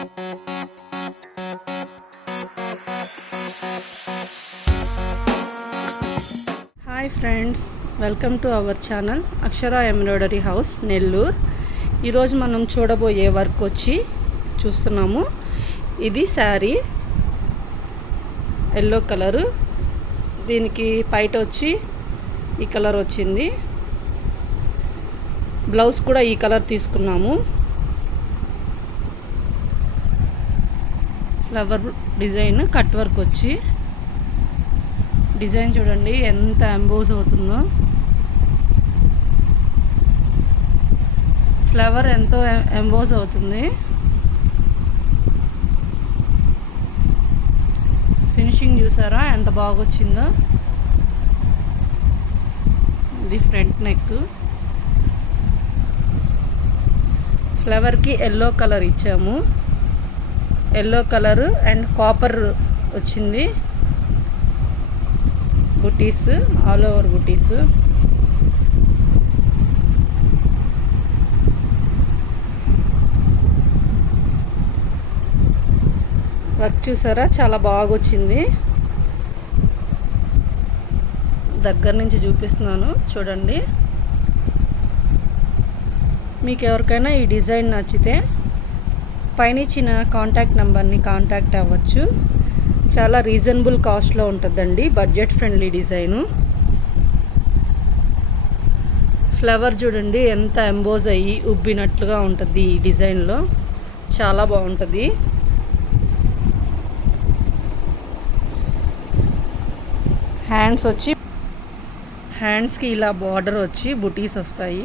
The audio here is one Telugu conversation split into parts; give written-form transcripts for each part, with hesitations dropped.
Hi friends, welcome to our channel Akshara embroidery house Nellore. ఈరోజు మనం చూడబోయే వర్క్ వచ్చి చూస్తున్నాము. ఇది శారీ ఎల్లో కలరు, దీనికి పైట వచ్చి ఈ కలర్ వచ్చింది. బ్లౌజ్ కూడా ఈ కలర్ తీసుకున్నాము. ఫ్లవర్ డిజైన్ కట్ వర్క్ వచ్చి డిజైన్ చూడండి ఎంత ఎంబోజ్ అవుతుందో. ఫ్లవర్ ఎంతో ఎంబోజ్ అవుతుంది. ఫినిషింగ్ చూసారా ఎంత బాగా వచ్చిందో. ఇది ఫ్రంట్ నెక్. ఫ్లవర్కి ఎల్లో కలర్ ఇచ్చాము. ఎల్లో కలర్ అండ్ కాపర్ వచ్చింది. బుటీస్, ఆల్ ఓవర్ బుటీస్. వర్క్ చూసారా చాలా బాగా వచ్చింది. దగ్గర నుంచి చూపిస్తున్నాను చూడండి. మీకు ఎవరికైనా ఈ డిజైన్ నచ్చితే పైన ఇచ్చిన కాంటాక్ట్ నెంబర్ని కాంటాక్ట్ అవ్వచ్చు. చాలా రీజనబుల్ కాస్ట్లో ఉంటుందండి, బడ్జెట్ ఫ్రెండ్లీ డిజైను. ఫ్లవర్ చూడండి ఎంత ఎంబోజ్ అయ్యి ఉబ్బినట్లుగా ఉంటుంది ఈ డిజైన్లో. చాలా బాగుంటుంది. హ్యాండ్స్కి ఇలా బార్డర్ వచ్చి బుటీస్ వస్తాయి.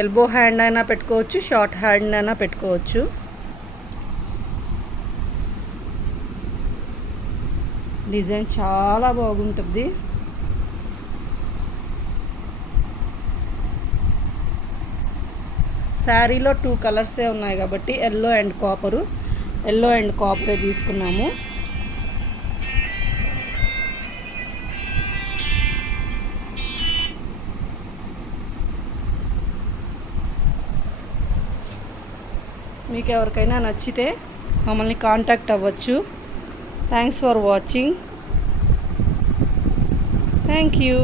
ఎల్బో హ్యాండ్ అయినా పెట్టుకోవచ్చు, షార్ట్ హ్యాండ్ అయినా పెట్టుకోవచ్చు. డిజైన్ చాలా బాగుంటుంది. శారీలో 2 కలర్సే ఉన్నాయి కాబట్టి ఎల్లో అండ్ కాపరే తీసుకున్నాము. మీకు ఎవరికైనా నచ్చితే మమ్మల్ని కాంటాక్ట్ అవ్వచ్చు. Thanks for watching. Thank you.